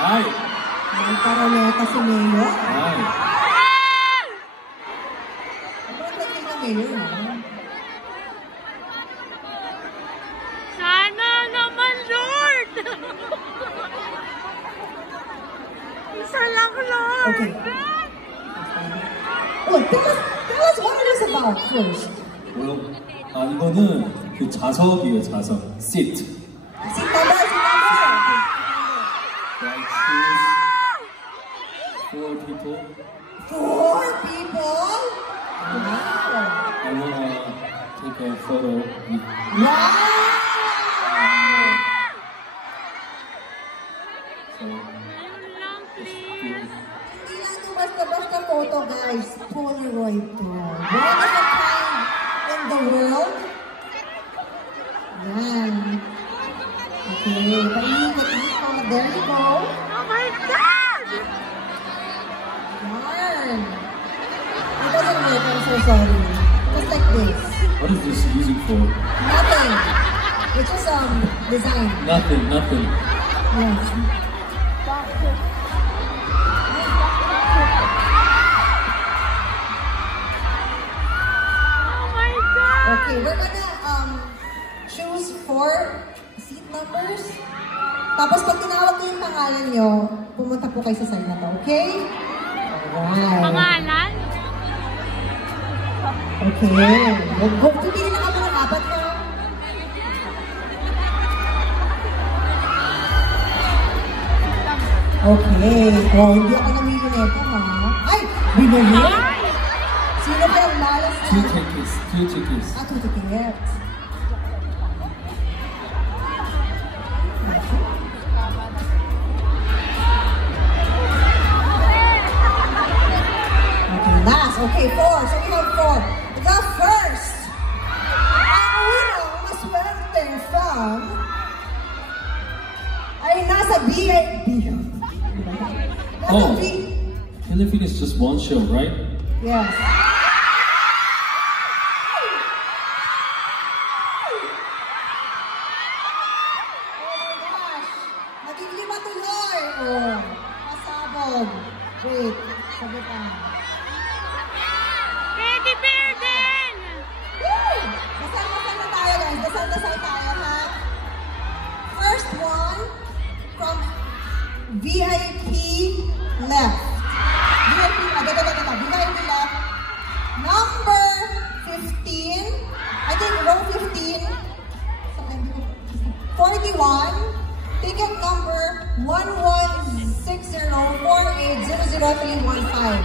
Ay! May karoleta si Mayor. Ay! Ang lagay na Mayor, ha? Sana naman, Lord! Isa lang, Lord! Okay. Oh, tell us what it is about first. Well, 이거는 그 자석이에요, 자석. Sit. Sit number. I choose 4 people. 4 people? I wanna take a photo with Wow! so Ayun lang, please. Hindi lang ito basta-basta photo, guys. Polaroid to. One of a kind in the world. Yan. Okay, paikot dito. There you go. Oh my God! Yan. It doesn't work, I'm so sorry. Just like this. what is this using for? Nothing. It's just design. Nothing. Yes. Oh my God! Okay, we're gonna choose 4 seat numbers. Tapos pag tinawag ko yung pangalan nyo, pumunta po kayo sa side na to, okay? Alright. Pangalan? Okay. Pipili na kami ng 4 mo. Okay. Oh, hindi ako namili nito, ha? Ay! Binili? Sino ba yung malas na? 2 tickets. 2 tickets. 2 tickets. Okay, last. Okay, 4. So we have 4. The first. Ang unang maswerte from ay nasa VIP. Oh. Philippines is just one show, right? Yes. Naging 5 tuloy. Oh, pasabog. Wait, sabi pa. Teddy bear din! Woo! Dasal-dasal na tayo, guys. Dasal-dasal tayo, ha? First one, from VIP left. VIP left. Number 15. I think row 15. 41. Ticket number 116048000315.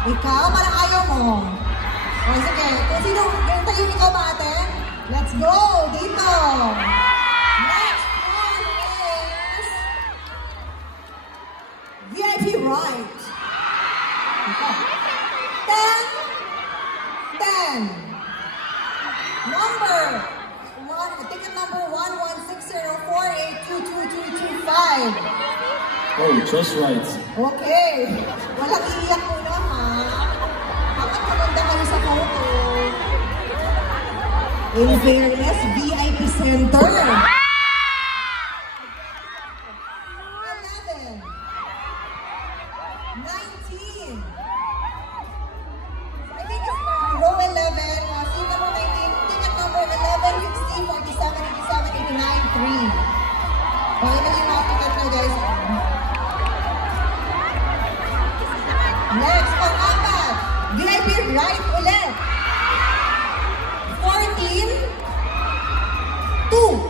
Ikaw, parang ayaw mo. O, sige. Kung sino, tayo ikaw ba ate? Let's go! Dito! Next one is VIP right. 10. Ticket number 116048222225. Oh, just right. Okay. Walang iiyak muna, ha? Bakit maganda kayo sa photo? In fairness, VIP Center. 11. I think it's row 11. Seat number 19. Ticket number 1160478789 3. Okay na yung mga ticket nyo, guys. Next, pang-apat. VIP right ulit. 14. 2.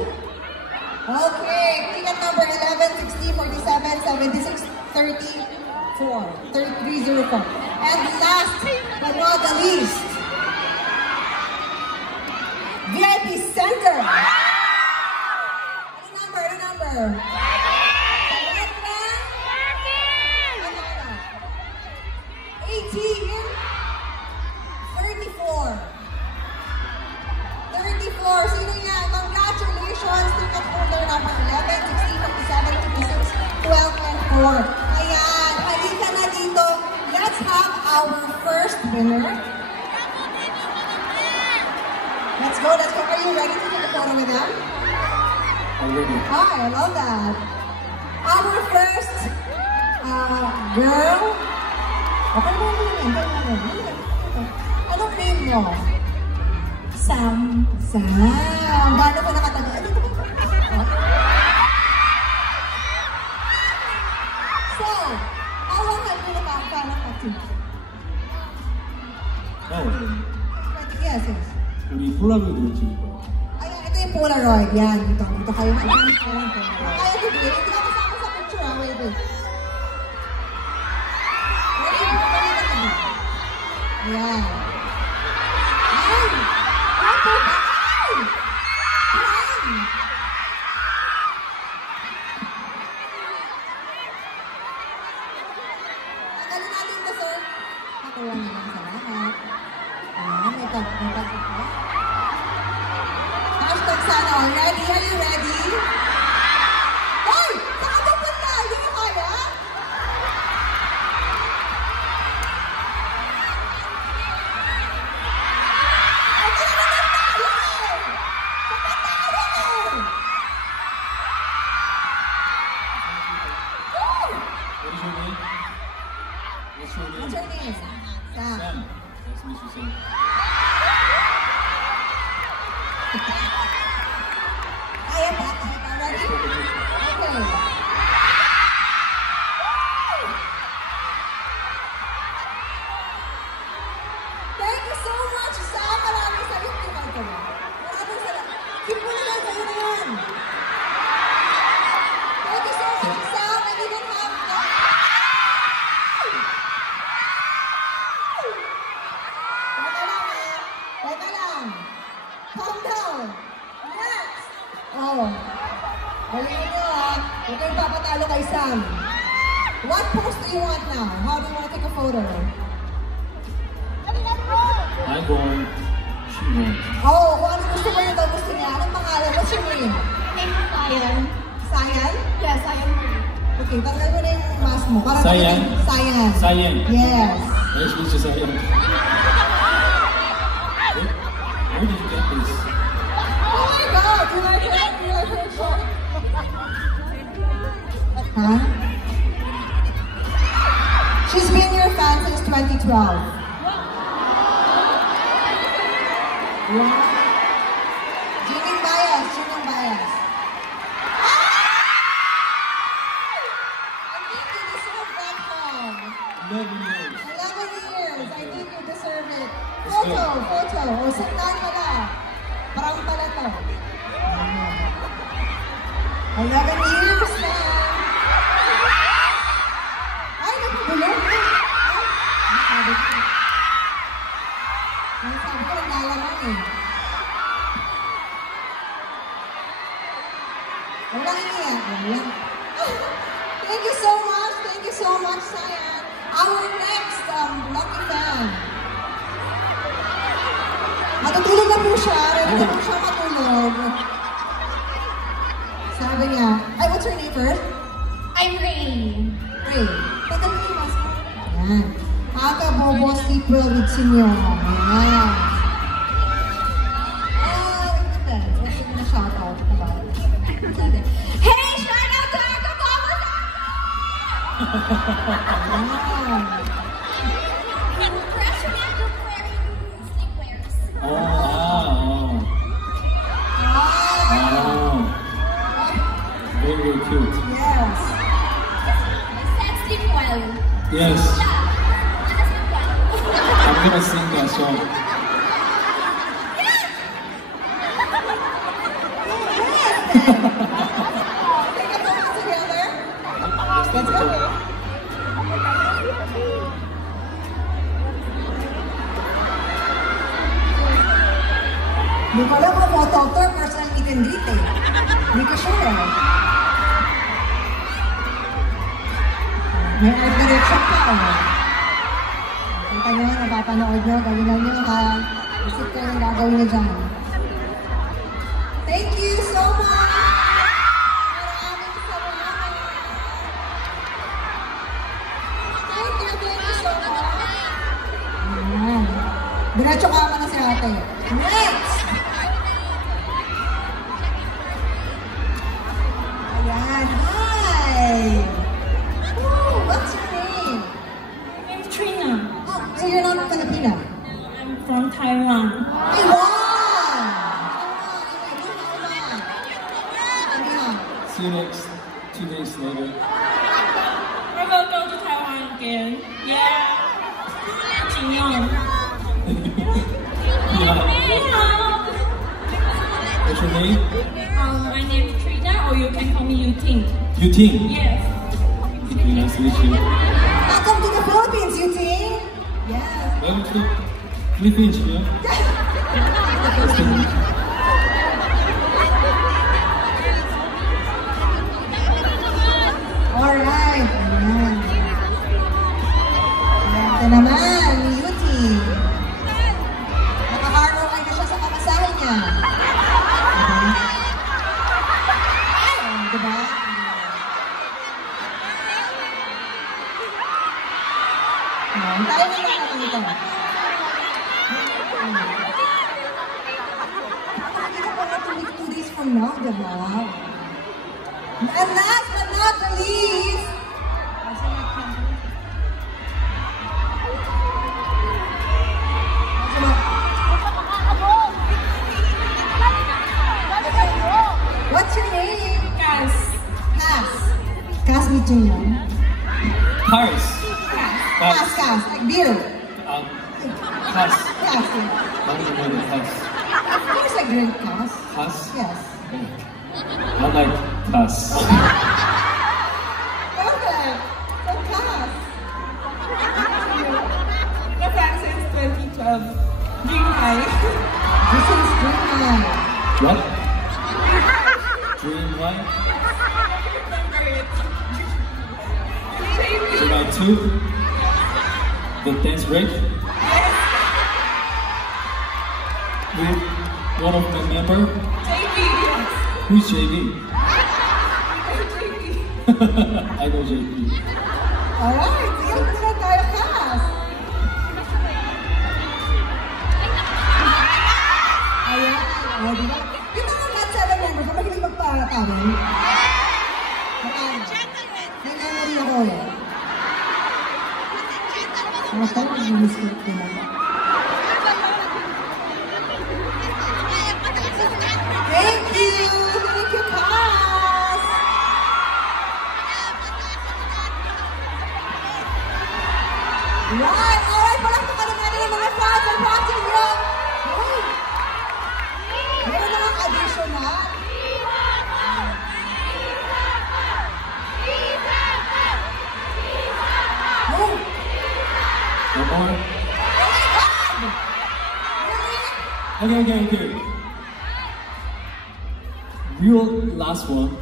Okay. Ticket number 1160477634. And last but not the least, VIP Center. Ano number? 18, 34. 34. Sino yan? Congratulations! Ticket holder number 11, 16, 57, 56, 12, and 4. Ayan, halika na dito. Let's have our first winner. Let's go. Are you ready to take a photo with them? Already. Hi, I love that. Our first girl. Okay mo yun. Anong name mo? Sam. Sam. Gaano ko nakatagal? Ano ko ba? So, how long have you nakakatagal? Yes, yes. 우리 폴라로이드 찍을 거야. Ay, ito yung Polaroid. Yan. Dito kayo. Kaya ko din. Hindi ako kasama sa picture. Wait, wait. Ayan. Ay! Ay! Ay! Ayan! Tagalin natin ito, sir. Natuwa na lang. Salamat. Ayan. May tag-tag ito. Hashtag sana all. Ready? Are you ready? Ay! Saan ka punta? Hindi mo kaya? What is your name? What's your name? What's your name? Sam. Sam. Nice to meet you, Sam. Kaya pa? Ready? Okay. Thank you so much, Sam. Maraming salut. Maraming salut. Keep mo na lang sa'yo na yan. Thank you so much, Sam. I didn't have that. Teka lang, eh. Teka lang. Calm down. Next. Oh. Galing nyo, ha? Huwag kayong papatalo kay Sam. What pose do you want now? How do you want to take a photo? I'm going. She won. Oh, kung ano gusto mo yun daw gusto niya. Anong pangalan? What's your name? Name ko Sayan. Sayan? Yeah, Sayan. Okay, tanggal mo na yung mask mo. Para Sayan? Sayan. Sayan. Yes. Nice to meet you, Sayan. Where did you get this? Oh my God! You like it? You like her short? Huh? She's been your fan since 2012. Wow. Jining bias, Jining bias. I think you deserve that hug. 11 years. 11 years. I think you deserve it. Let's Photo, go. photo. O, sandaan pala. Parang pala to. 11 years na. Ay, napagulong. Ay, sabi ko. Ay, sabi ko, naglalamang eh. Walang iiyak. Walang. Thank you so much. Thank you so much, Sayan. Our next lucky fan. Matutulog na po siya. Ready na po siya matulog. Sabi niya, ay, what's her name first? I'm Rain. Ray. Tagal mo yung mask mo. Ayan. Aga Bobo Sleep Well with Senyor. Ayan. It depends. What's yung na shoutout about? Hey! Shout out to Aga Bobo! Ayan. Impression after wearing sleepwears. Oh, wow. Ah, Wow. Very, very cute. yes. I said sleep well. Yes. Yeah. Not sleep well. I'm gonna sing that song. Take a photo together. Let's go. Hindi ko alam kung photo author, personal meet and greet eh. Hindi ko sure eh. May art direction pa eh. Kita nyo, napapanood nyo, galingan nyo, isip ko yung gagawin nyo dyan. Thank you so much! Maraming salamat! Thank you so much! Ayan. Diretso kama na si ate. Next! Ayan, hi! See you next 2 days later. We're gonna go to Taiwan again. Yeah. Jinyoung. Yeah. What's your name? My name is Trina, or you can call me Yuting. Yuting. Yes. Nice to meet you. Welcome to the Philippines, Yuting. Yes. Welcome to the Philippines, yeah? Alright. Ayan. Ito naman, ni Yuting. Naka-ROI na siya sa kamasahe niya. Diba? Tayo na lang natin ito. Hindi ka pala 2 days from now, diba? And last but not the least, what's your name? Cass. Cass. Cass meeting mo? Paris. Cass, Cass, like beer. Cass. Cass. How do you know the Cass? Of course I drink Cass. Cass? Yes. I like Cass. Okay. So Cass. The fan since 2012. Drink high. This is drink night. What? Dream life? July 2? The dance break? With one of the member? Who's JB? I know JB. Alright, sige na tayo, Cass. Ayan, o, diba? Yung mga Cat 7 members, kapag hindi magpatawin, may memory ako eh. Mga tayo, mag-miskip din ako. Thank you, Cass! Right, alright, palakpakan naman ng mga fans and watching nyo. Hey, meron namang additional. Oh, One more? oh my God! Really? Okay. Real last one.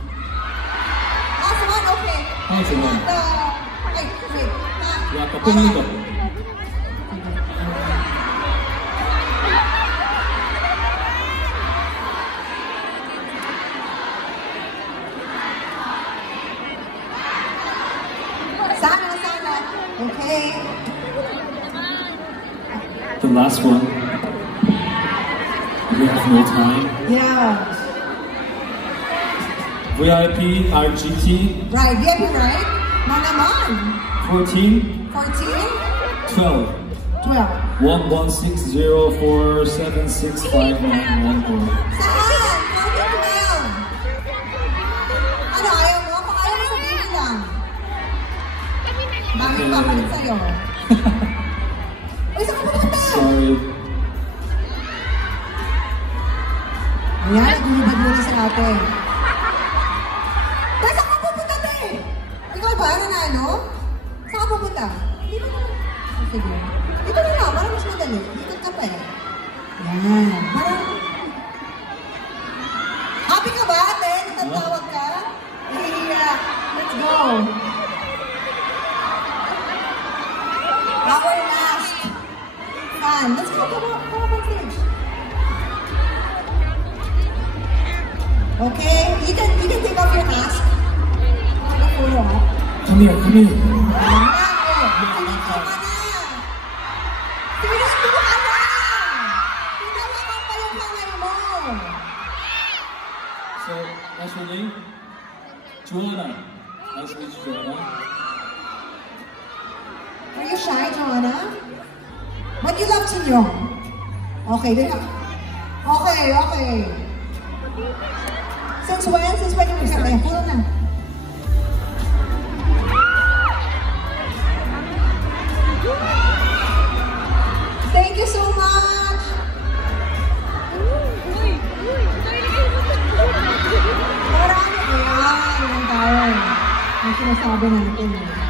Last one, okay. Last one. Wait. Yeah, papunin ko. Sana. Okay. The last one. We have no time. Yeah. VIP, RGT, Right, VIP, right? Manaman. 14, 14, 12, 12. 116047659114. Saan? 14, 12. Ano, ayaw mo? Kung ayaw mo sabihin lang. Dami pa ulit sa'yo. Uy, saan ka pupunta? Sorry. Ayan, naglulubad muna sa atin. Uy, saan ka pupunta, te? Ikaw ba, nanalo? Saan ka pupunta? Dito na. Sige. Dito na lang, parang mas madali. Dito ka pa eh. Yan. Parang... Happy ka ba, ate? Natawag ka? Yeah. Let's go. Our last fan. Let's go. Come on stage. Okay, you can take off your mask. Follow up. Come here. So, what's your name? Joanna. Nice to meet you, Joanna. Are you shy, Joanna? But you love Jinyoung. Okay, then. Okay. Since when? Since when you start? Ayan, puno na. Thank you so much! Marami. Ayan, yung tower. Ang sinasabi natin.